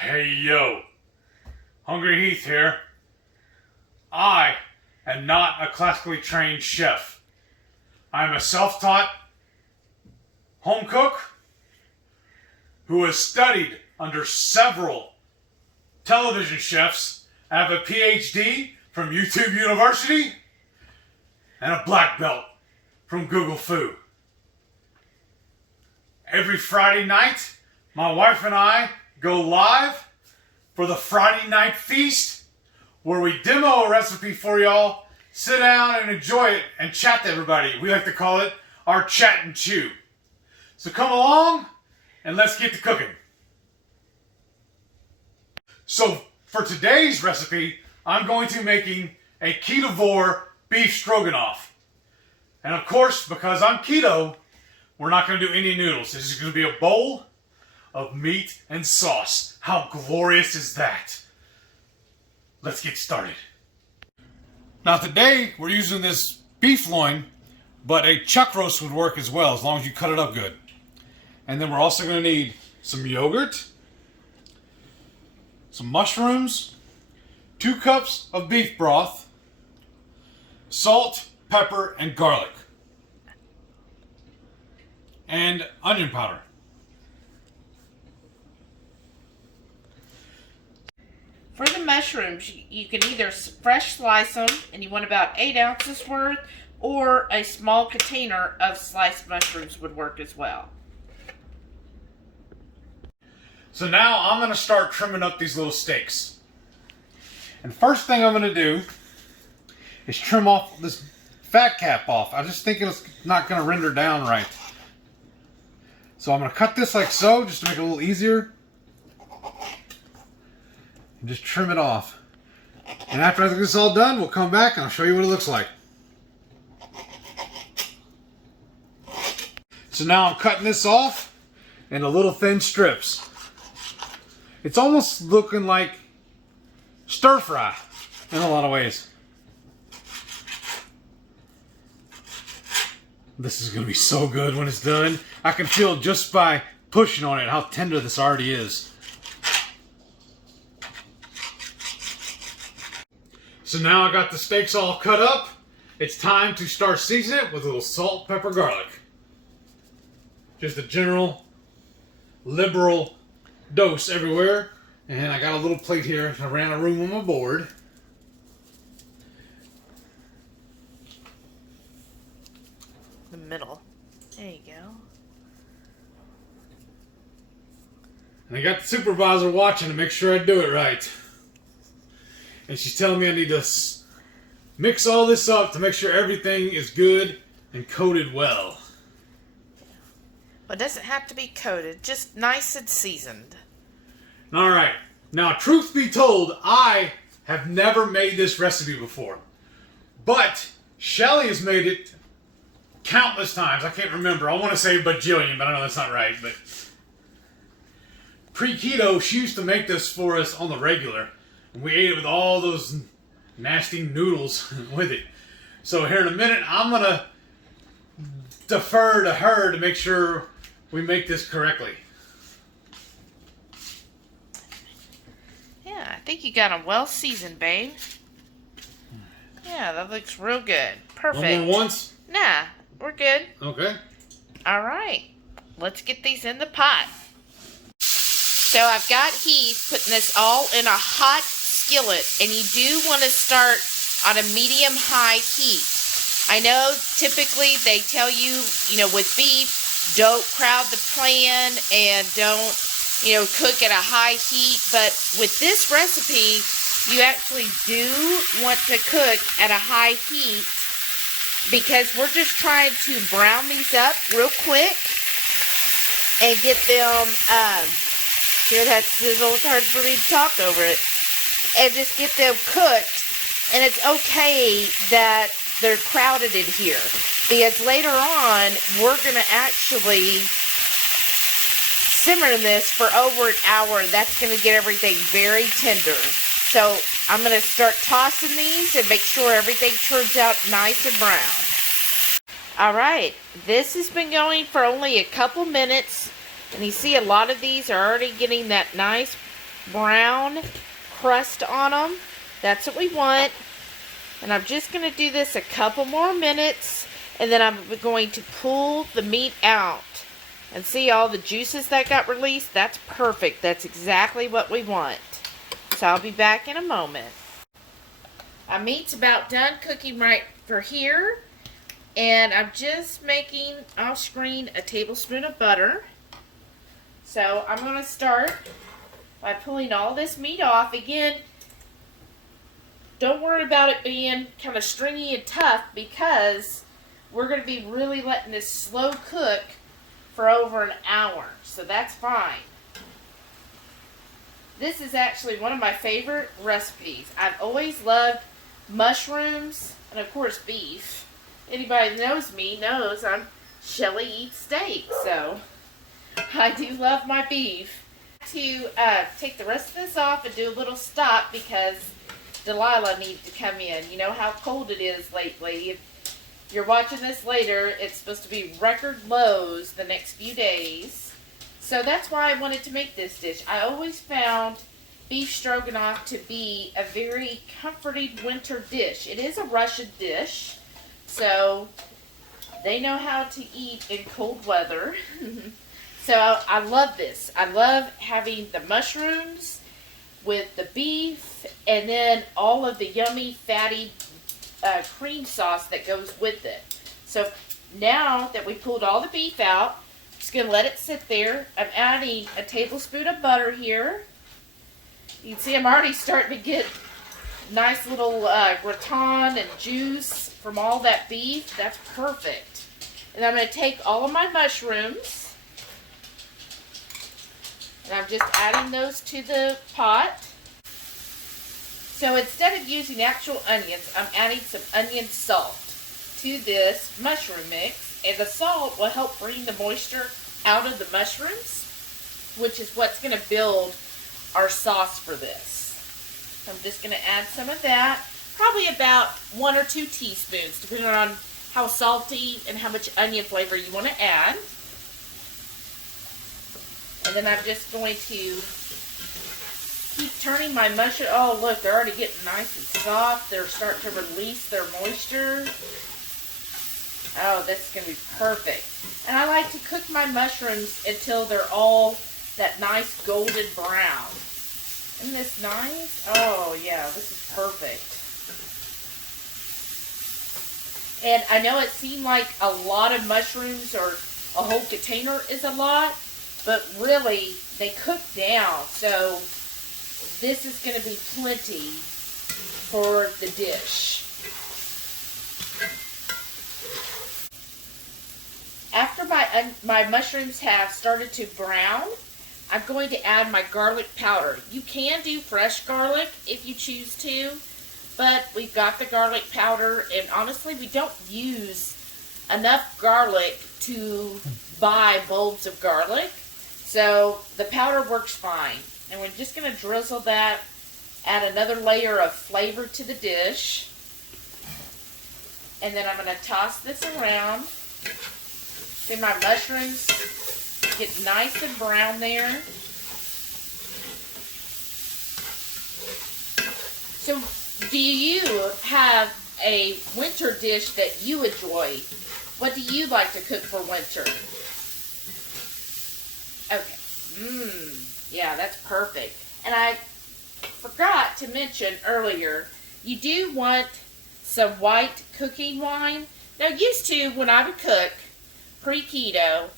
Hey yo, Hungry Heath here. I am not a classically trained chef. I am a self-taught home cook who has studied under several television chefs. I have a PhD from YouTube University and a black belt from Google Fu. Every Friday night, my wife and I go live for the Friday Night Feast, where we demo a recipe for y'all, sit down and enjoy it, and chat to everybody. We like to call it our chat and chew. So come along, and let's get to cooking. So for today's recipe, I'm going to be making a Ketovore beef stroganoff. And of course, because I'm keto, we're not going to do any noodles. This is going to be a bowl of meat and sauce. How glorious is that? Let's get started. Now today we're using this beef loin, but a chuck roast would work as well, as long as you cut it up good. And then we're also going to need some yogurt, some mushrooms, 2 cups of beef broth, salt, pepper, and garlic, and onion powder. For the mushrooms, you can either fresh slice them, and you want about 8 ounces worth, or a small container of sliced mushrooms would work as well. So now I'm going to start trimming up these little steaks. And first thing I'm going to do is trim off this fat cap off. I just think it's not going to render down right. So I'm going to cut this like so, just to make it a little easier. And just trim it off. And after I get this all done, we'll come back and I'll show you what it looks like. So now I'm cutting this off into little thin strips. It's almost looking like stir fry in a lot of ways. This is going to be so good when it's done. I can feel just by pushing on it how tender this already is. So now I got the steaks all cut up. It's time to start seasoning it with a little salt, pepper, garlic. Just a general, liberal dose everywhere. And I got a little plate here. I ran a room on my board. The middle. There you go. And I got the supervisor watching to make sure I do it right. And she's telling me I need to mix all this up to make sure everything is good and coated well. Well, it doesn't have to be coated, just nice and seasoned. Alright, now truth be told, I have never made this recipe before. But Shelly has made it countless times. I can't remember. I want to say bajillion, but I know that's not right. But pre-keto, she used to make this for us on the regular. And we ate it with all those nasty noodles with it. So here in a minute, I'm going to defer to her to make sure we make this correctly. Yeah, I think you got them well seasoned, babe. Yeah, that looks real good. Perfect. One more once? Nah, we're good. Okay. All right, let's get these in the pot. So I've got Heath putting this all in a hot skillet, and you do want to start on a medium-high heat. I know typically they tell you, with beef, don't crowd the pan and don't, cook at a high heat. But with this recipe, you actually do want to cook at a high heat because we're just trying to brown these up real quick and get them, hear that sizzle? It's hard for me to talk over it. And just get them cooked. And it's okay that they're crowded in here, because later on we're going to actually simmer this for over an hour. That's going to get everything very tender. So I'm going to start tossing these and make sure everything turns out nice and brown. Alright, this has been going for only a couple minutes, and you see a lot of these are already getting that nice brown crust on them. That's what we want. And I'm just going to do this a couple more minutes, and then I'm going to pull the meat out. And see all the juices that got released? That's perfect. That's exactly what we want. So I'll be back in a moment. Our meat's about done cooking right for here. And I'm just making off screen a tablespoon of butter. So I'm going to start by pulling all this meat off. Again, don't worry about it being kind of stringy and tough, because we're going to be really letting this slow cook for over an hour. So that's fine. This is actually one of my favorite recipes. I've always loved mushrooms and of course beef. Anybody that knows me knows Shelly eats steak, so I do love my beef. To take the rest of this off and do a little stop because Delilah needs to come in. You know how cold it is lately. If you're watching this later, it's supposed to be record lows the next few days. So that's why I wanted to make this dish. I always found beef stroganoff to be a very comforting winter dish. It is a Russian dish, so they know how to eat in cold weather. So I love this. I love having the mushrooms with the beef and then all of the yummy, fatty cream sauce that goes with it. So now that we pulled all the beef out, I'm just going to let it sit there. I'm adding a tablespoon of butter here. You can see I'm already starting to get nice little gratin and juice from all that beef. That's perfect. And I'm going to take all of my mushrooms, and I'm just adding those to the pot. So instead of using actual onions, I'm adding some onion salt to this mushroom mix. And the salt will help bring the moisture out of the mushrooms, which is what's going to build our sauce for this. I'm just going to add some of that. Probably about 1 or 2 teaspoons, depending on how salty and how much onion flavor you want to add. And then I'm just going to keep turning my mushroom. Oh, look, they're already getting nice and soft. They're starting to release their moisture. Oh, this is going to be perfect. And I like to cook my mushrooms until they're all that nice golden brown. Isn't this nice? Oh, yeah, this is perfect. And I know it seemed like a lot of mushrooms or a whole container is a lot, but really, they cook down, so this is going to be plenty for the dish. After my mushrooms have started to brown, I'm going to add my garlic powder. You can do fresh garlic if you choose to, but we've got the garlic powder, and honestly, we don't use enough garlic to buy bulbs of garlic. So the powder works fine. And we're just going to drizzle that, add another layer of flavor to the dish. And then I'm going to toss this around. See my mushrooms get nice and brown there. So do you have a winter dish that you enjoy? What do you like to cook for winter? Okay. Yeah, that's perfect. And I forgot to mention earlier, you do want some white cooking wine. Now, used to, when I would cook pre-keto,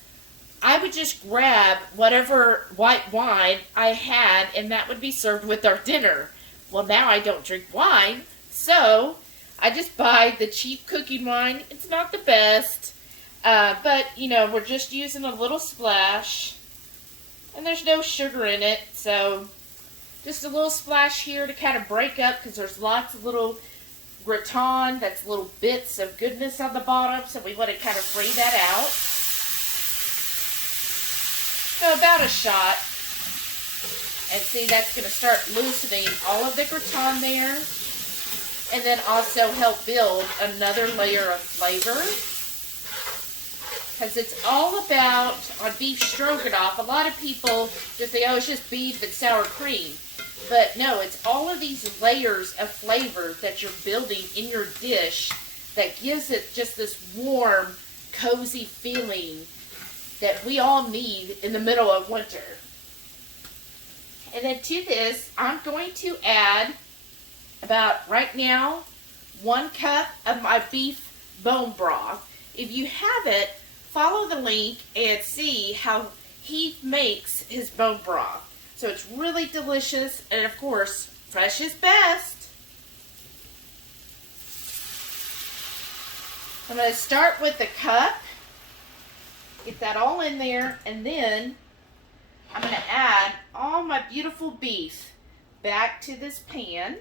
I would just grab whatever white wine I had, and that would be served with our dinner. Well, now I don't drink wine, so I just buy the cheap cooking wine. It's not the best, but, you know, we're just using a little splash. And there's no sugar in it, so just a little splash here to kind of break up, because there's lots of little gratin, that's little bits of goodness on the bottom, so we want to kind of free that out. So about a shot. And see, that's going to start loosening all of the gratin there, and then also help build another layer of flavor. Because it's all about, on beef stroganoff, a lot of people just say, oh, it's just beef and sour cream. But no, it's all of these layers of flavor that you're building in your dish that gives it just this warm, cozy feeling that we all need in the middle of winter. And then to this, I'm going to add about, right now, 1 cup of my beef bone broth. If you haven't, follow the link and see how he makes his bone broth. So it's really delicious, and of course, fresh is best. I'm going to start with the cup, get that all in there, and then I'm going to add all my beautiful beef back to this pan.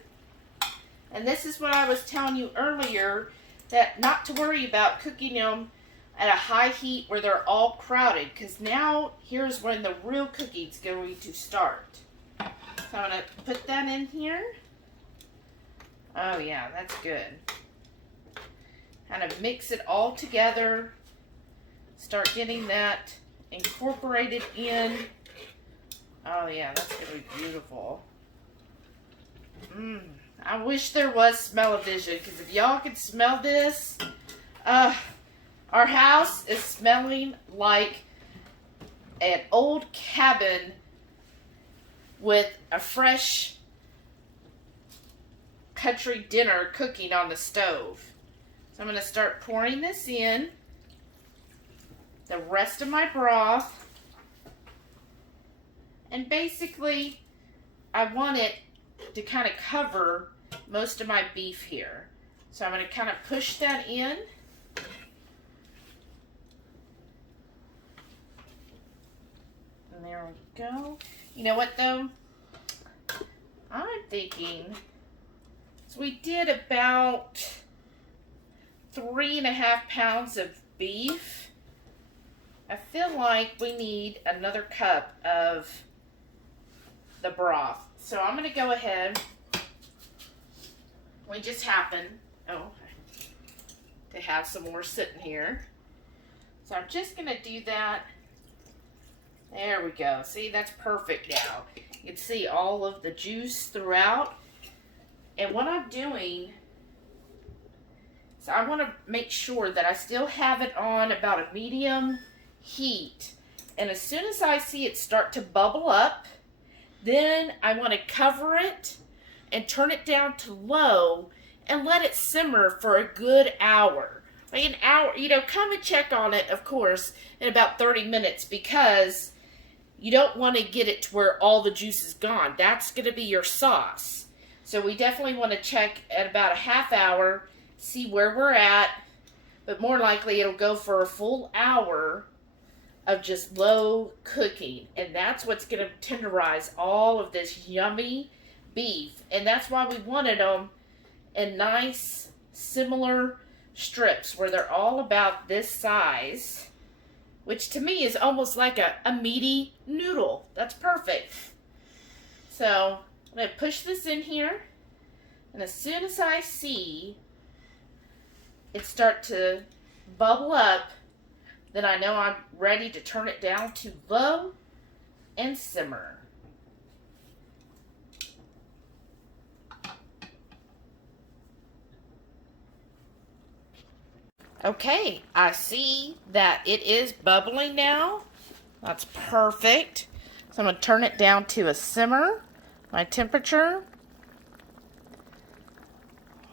And this is what I was telling you earlier, that not to worry about cooking them at a high heat where they're all crowded, because now here's when the real cooking's going to start. So I'm going to put that in here. Oh yeah, that's good. Kind of mix it all together. Start getting that incorporated in. Oh yeah, that's going to be beautiful. I wish there was smell-o-vision, because if y'all could smell this, our house is smelling like an old cabin with a fresh country dinner cooking on the stove. So I'm going to start pouring this in, the rest of my broth, and basically I want it to kind of cover most of my beef here. So I'm going to kind of push that in. And there we go. You know what though? I'm thinking, so we did about 3.5 pounds of beef. I feel like we need another cup of the broth. So I'm going to go ahead. We just happen to have some more sitting here. So I'm just going to do that. There we go. See, that's perfect now. You can see all of the juice throughout. And what I'm doing, so I want to make sure that I still have it on about a medium heat. And as soon as I see it start to bubble up, then I want to cover it and turn it down to low and let it simmer for a good hour. Like an hour, come and check on it, of course, in about 30 minutes, because you don't want to get it to where all the juice is gone. That's going to be your sauce. So we definitely want to check at about a half hour, see where we're at, but more likely it'll go for a full hour of just low cooking. And that's what's going to tenderize all of this yummy beef. And that's why we wanted them in nice, similar strips where they're all about this size, which to me is almost like a meaty noodle. That's perfect. So I'm going to push this in here, and as soon as I see it start to bubble up, then I know I'm ready to turn it down to low and simmer. Okay, I see that it is bubbling now. That's perfect. So I'm going to turn it down to a simmer, my temperature.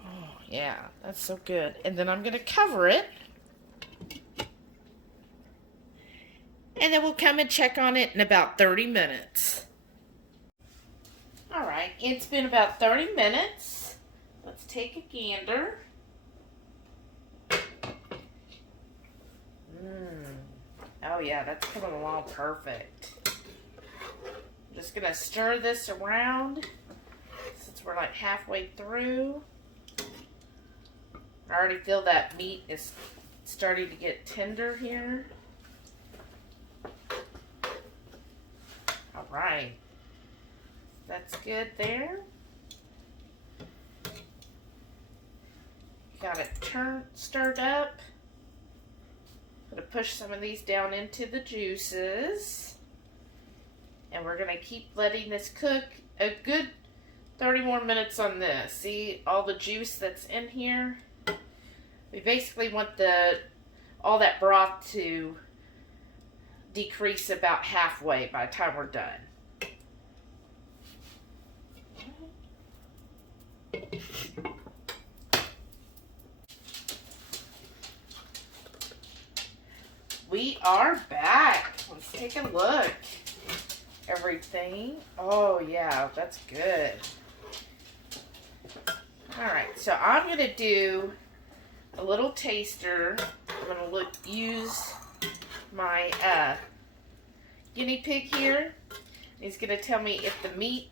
Oh, yeah, that's so good. And then I'm going to cover it. And then we'll come and check on it in about 30 minutes. Alright, it's been about 30 minutes. Let's take a gander. Oh yeah, that's coming along perfect. I'm just going to stir this around since we're like halfway through. I already feel that meat is starting to get tender here. Alright, that's good there. Got it stirred up. Going to push some of these down into the juices. And we're going to keep letting this cook a good 30 more minutes on this. See all the juice that's in here? We basically want all that broth to decrease about halfway by the time we're done. We are back. Let's take a look. Everything. Oh yeah, that's good. Alright, so I'm going to do a little taster. I'm going to use my guinea pig here. He's going to tell me if the meat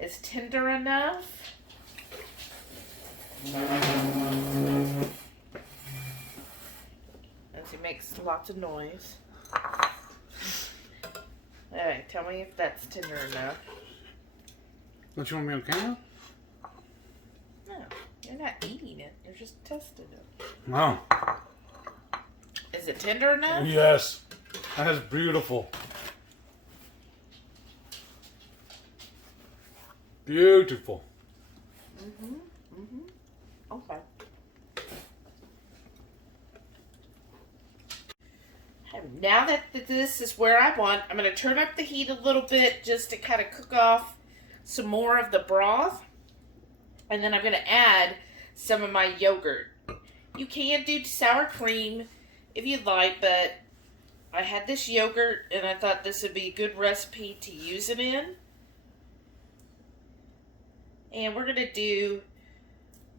is tender enough. As he makes lots of noise. Alright, tell me if that's tender enough. Don't you want me on camera? No, you're not eating it. You're just testing it. No. Is it tender enough? Yes. That is beautiful. Beautiful. Okay. Now that this is where I want, I'm going to turn up the heat a little bit just to kind of cook off some more of the broth. And then I'm going to add some of my yogurt. You can do sour cream if you'd like, but I had this yogurt and I thought this would be a good recipe to use it in. And we're going to do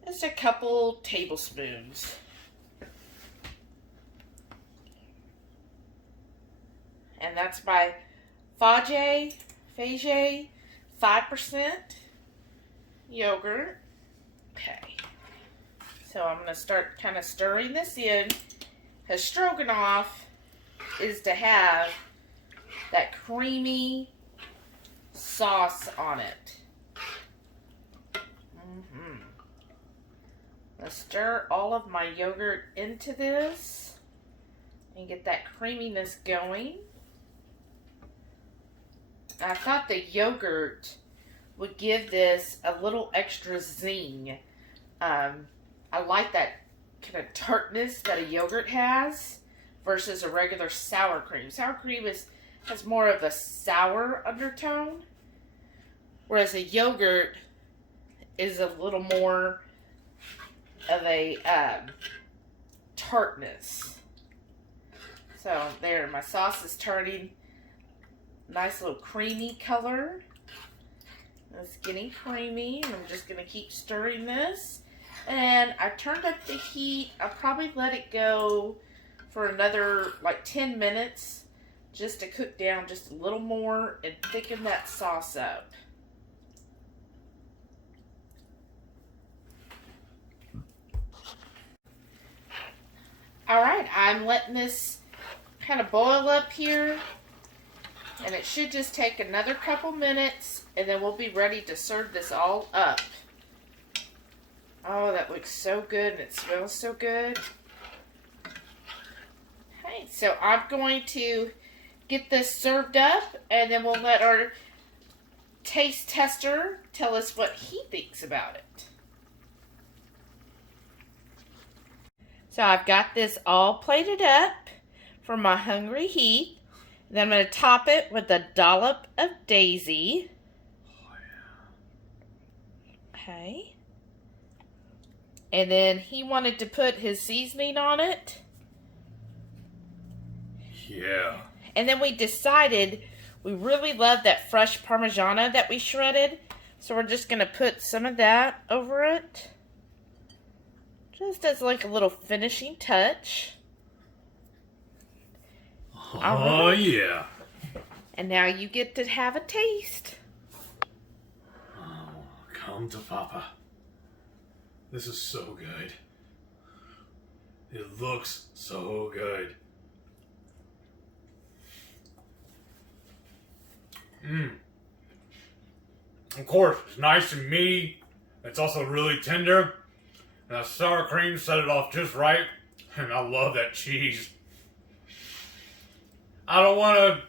just a couple tablespoons. And that's my Fage 5% yogurt. Okay. So I'm going to start kind of stirring this in. Because Stroganoff is to have that creamy sauce on it. Let's stir all of my yogurt into this and get that creaminess going. I thought the yogurt would give this a little extra zing. I like that kind of tartness that a yogurt has versus a regular sour cream. Sour cream has more of a sour undertone, whereas a yogurt is a little more of a tartness. So there, my sauce is turning nice little creamy color. It's getting creamy, and I'm just going to keep stirring this. And I turned up the heat. I'll probably let it go for another like 10 minutes just to cook down just a little more and thicken that sauce up. Alright, I'm letting this kind of boil up here. And it should just take another couple minutes, and then we'll be ready to serve this all up. Oh, that looks so good, and it smells so good. Okay, so I'm going to get this served up, and then we'll let our taste tester tell us what he thinks about it. So I've got this all plated up for my hungry heat. Then I'm going to top it with a dollop of daisy. Oh, yeah. Okay. And then he wanted to put his seasoning on it. Yeah. And then we decided we really love that fresh Parmigiano that we shredded. So we're just going to put some of that over it. Just as like a little finishing touch. Oh, yeah. And now you get to have a taste. Oh, come to Papa. This is so good. It looks so good. Of course, it's nice and meaty. It's also really tender. And the sour cream set it off just right. And I love that cheese. I don't want to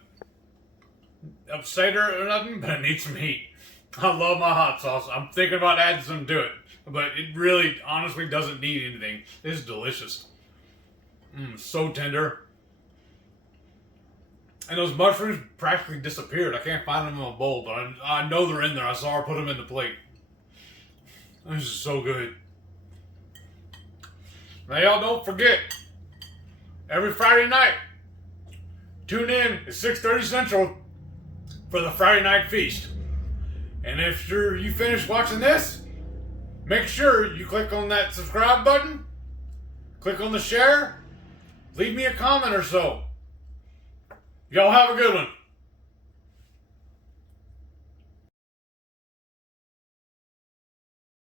upset her or nothing, but I need some heat. I love my hot sauce. I'm thinking about adding some to it, but it really, honestly, doesn't need anything. It's delicious. So tender. And those mushrooms practically disappeared. I can't find them in my bowl, but I know they're in there. I saw her put them in the plate. This is so good. Now, y'all don't forget, every Friday night, tune in at 6:30 Central for the Friday Night Feast. And if you finish watching this, make sure you click on that subscribe button, click on the share, leave me a comment or so. Y'all have a good one.